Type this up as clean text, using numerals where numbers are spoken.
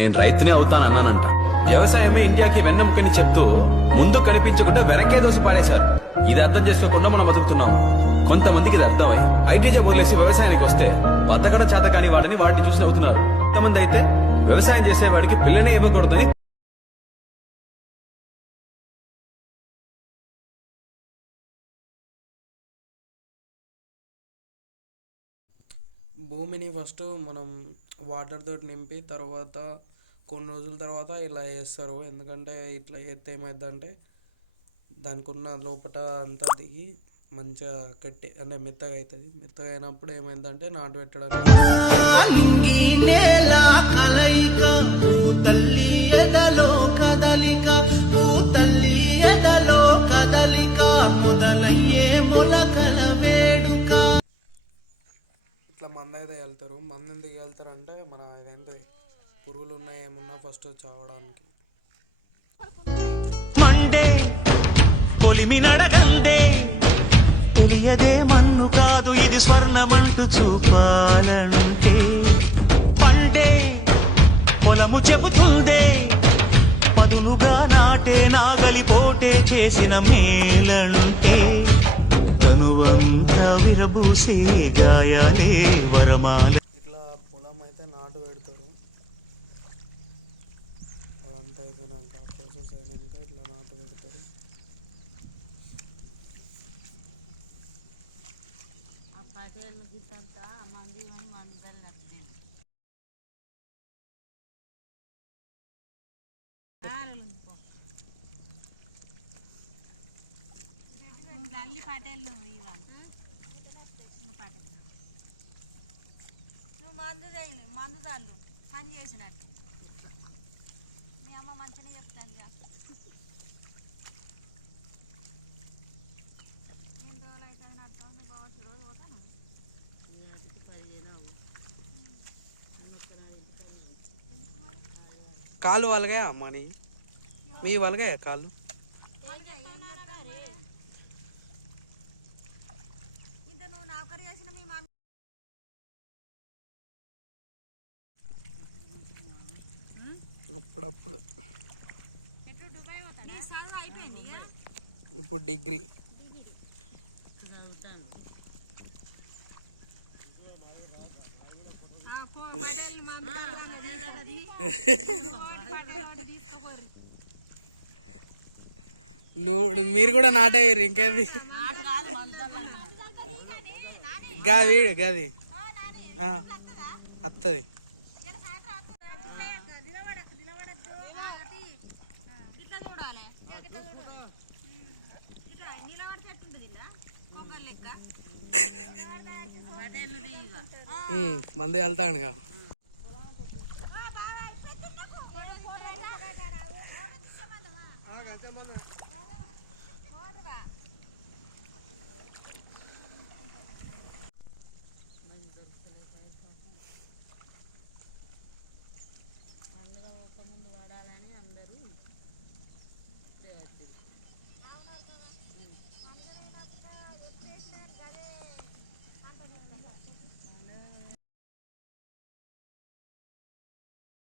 నేను రైతునే అవుతానన్నానంట. వ్యవసాయమే ఇండియాకి వెన్నెముకని చెప్తూ ముందు కనిపించకుండా వెనకే దోసి పాడేశారు. ఇది అర్థం చేసుకోకుండా మనం బతుకుతున్నాం. కొంతమందికి ఇది అర్థమై ఐటీ జాబ్ వదిలేసి వ్యవసాయానికి వస్తే బతకడం చేత కాని వాడిని వాడిని చూసి అవుతున్నారు. కొంతమంది అయితే వ్యవసాయం చేసేవాడికి పిల్లనే ఇవ్వకూడదని భూమిని ఫస్ట్ మనం వాటర్ తోటి నింపి తర్వాత కొన్ని రోజుల తర్వాత ఇలా వేస్తారు. ఎందుకంటే ఇట్లా వేస్తే ఏమైందంటే దానికి ఉన్న లోపల అంతా దిగి మంచిగా గట్టి అంటే మెత్తగా అవుతుంది. మెత్తగా అయినప్పుడు ఏమైందంటే నాటు పెట్టడానికి ఇట్లా మందు అయితే వెళ్తారు. మందు ఎందుకు వెళ్తారంటే మన ఇదేంటి పురుగులు ఉన్నాయి ఏమున్నా ఫస్ట్ చావడానికి. మండే పొలిమి నడగందే తెలియదే మన్ను కాదు ఇది స్వర్ణమంటూ చూపాలంటే పండే పొలము చెబుతుందే పదునుగా నాటే నాగలి పోటే చేసిన మేలంటే తనువంతా విరబూసే గాయాలే వరమాల. ఇట్లా పొలం అయితే నాటు పెడతారు. అదంతా అయిపోయినాక ప్రాసెస్ అయినాక ఇట్లా నాటు పెడతారు. నువ్వు మందు చాలు పని చేసినట్టు మీ అమ్మ మంచిగా చెప్తాను ఇక ఎన్ని రోజులు అయితే నడుతుంది బాగా రోజు పోతాను కాళ్ళు వాళ్ళగా అమ్మని మీ వాళ్ళగా కాళ్ళు ఇంత నువ్వు నౌకరు చేసిన మీ మమ్మీ అప్పుడప్పుడు నీ చదువు అయిపోయింది ఇక ఇప్పుడు డిగ్రీ నువ్వు మీరు కూడా నాటేయరు ఇంకేది గది గది వస్తుంది. మంది వెళ్తానుగా